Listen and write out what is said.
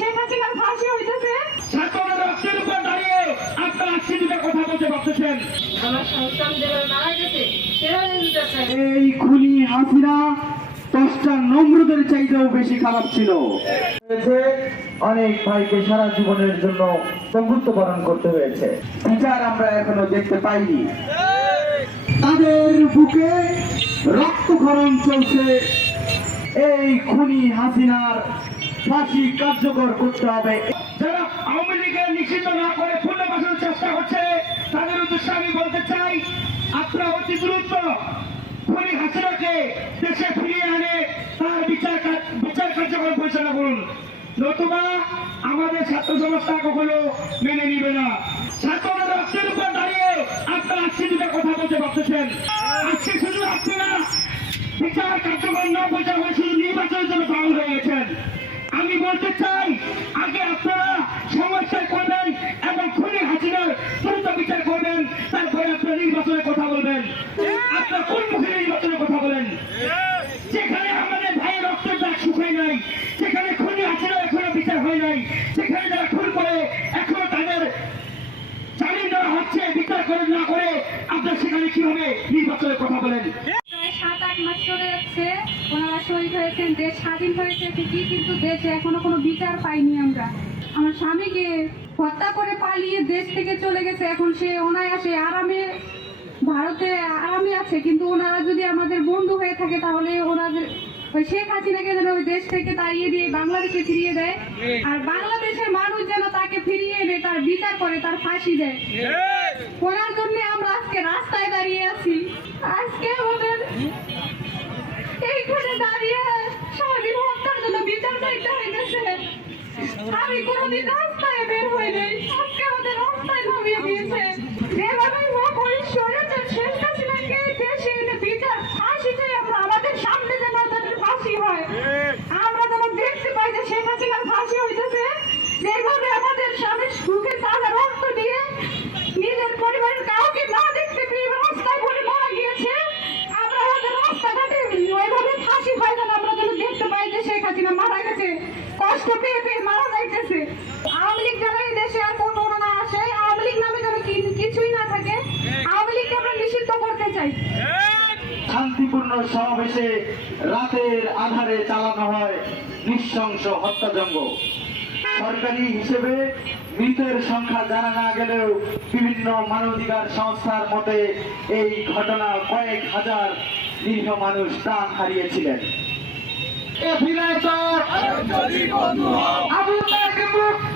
শেখ হাসিনার ফাঁসি হইতেছে। ছাত্ররা রক্তের উপর দাঁড়িয়ে আপনারা আজকে কথা বলতে পারতেছেন আমার সন্তান যেভাবে মারা গেছে এই খুনি হাসিনা দশটা নম্রদের চাইতেও বেশি খারাপ ছিল। অনেক ভাইকে সারা জীবনের জন্য বন্ধুত্ব পালন করতে হয়েছে। বিচার আমরা এখনও দেখতে পাইনি। তাদের বুকে রক্তক্ষরণ চলছে। এই খুনি হাসিনার ফাঁসি কার্যকর করতে হবে। যারা আওয়ামী লীগের নিষিদ্ধ না করে পুনর্বাসনের চেষ্টা করছে, তাদের উদ্দেশ্যে আমি বলতে চাই, আপনারা অতি দ্রুত খুনি হাসিনাকে দেশে ফিরিয়ে আনে তার বিচার বিচার কার্যক্রম পরিচালনা করুন। নতুবা আমাদের ছাত্র সমাজটা কখনো মেনে নিবে না। ছাত্ররা উপর দাঁড়িয়ে দুটো কথা বলতে পারতেছেন শুধু আপনারা বিচার কার্যক্রম না শুধু নির্বাচনের জন্য হয়ে গেছেন। আমি বলতে চাই, আগে আপনারা সমস্যা করবেন এবং খুনি হাসিনার দ্রুত বিচার করবেন, তারপরে আপনারা নির্বাচনের কথা বলবেন। আপনারা কোন মুখে নির্বাচনের কথা বলেন? যেখানে আমাদের ভাই রক্তের দাগ শুকায় নাই, যেখানে খুনি হাসিনার এখনও বিচার হয় নাই, যেখানে যারা খুন করে, এখনও তাদের জামিন দেওয়া হচ্ছে, বিচার করে না করে আপনারা সেখানে কীভাবে নির্বাচনের কথা বলেন? সাত মাস চলে যাচ্ছে। ওনারা শহীদ হয়েছেন দেশ স্বাধীন হয়েছে ঠিকই কিন্তু দেশে এখনও কোনো বিচার পাইনি আমরা। আমার স্বামীকে হত্যা করে পালিয়ে দেশ থেকে চলে গেছে। এখন সে অনায়াসে আরামে ভারতে আরামে আছে কিন্তু ওনারা যদি আমাদের বন্ধু হয়ে থাকে তাহলে ওনাদের ওই শেখ হাসিনাকে যেন ওই দেশ থেকে তাড়িয়ে দিয়ে বাংলাদেশে ফিরিয়ে দেয়। আর বাংলাদেশের মানুষ যেন তাকে ফিরিয়ে এনে তার বিচার করে তার ফাঁসি দেয়। ওনার জন্য আমরা আজকে রাস্তায় দাঁড়িয়ে আছি। আজকে আমাদের এইখানে দাঁড়িয়ে স্বাধীন হত্যার জন্য বিচার চাইতে হয়েছে আমি কোনোদিন রাস্তায় বের হইনি আজকে আমাদের রাস্তায় নামিয়ে দিয়েছে। যেভাবে হোক ওই সরেছে শেষ হাসিনাকে দেশে এনে বিচার ফাঁসি চাই আমরা আমাদের সামনে যেন তাদের ফাঁসি হয় আমরা যেন দেখতে পাই যে শেখ হাসিনার ফাঁসি হইতেছে যেভাবে আমাদের স্বামী বুকে তাজা রক্ত দিয়ে নিজের পরিবারের কাউকে না দেখতে পেয়ে রাস্তায় পড়ে মারা গিয়েছে আমরা আমাদের রাস্তাঘাটে ওইভাবে ফাঁসি হয় না আমরা যেন দেখতে পাই যে শেখ গেছে কষ্ট পেয়ে পেয়ে মারা যাইতেছে। আওয়ামী লীগ যেন এই দেশে আর কোনো না আসে আওয়ামী লীগ নামে যেন কিছুই না থাকে আওয়ামী লীগকে আমরা নিষিদ্ধ করতে চাই। শান্তিপূর্ণ সমাবেশে রাতের আধারে চালানো হয় নৃশংস হত্যাযজ্ঞ সরকারি হিসেবে মৃতের সংখ্যা জানা না গেলেও বিভিন্ন মানবাধিকার সংস্থার মতে এই ঘটনা কয়েক হাজার নিরীহ মানুষ প্রাণ হারিয়েছিলেন। যদি বন্ধু হও। আবু তাকে মুক্ত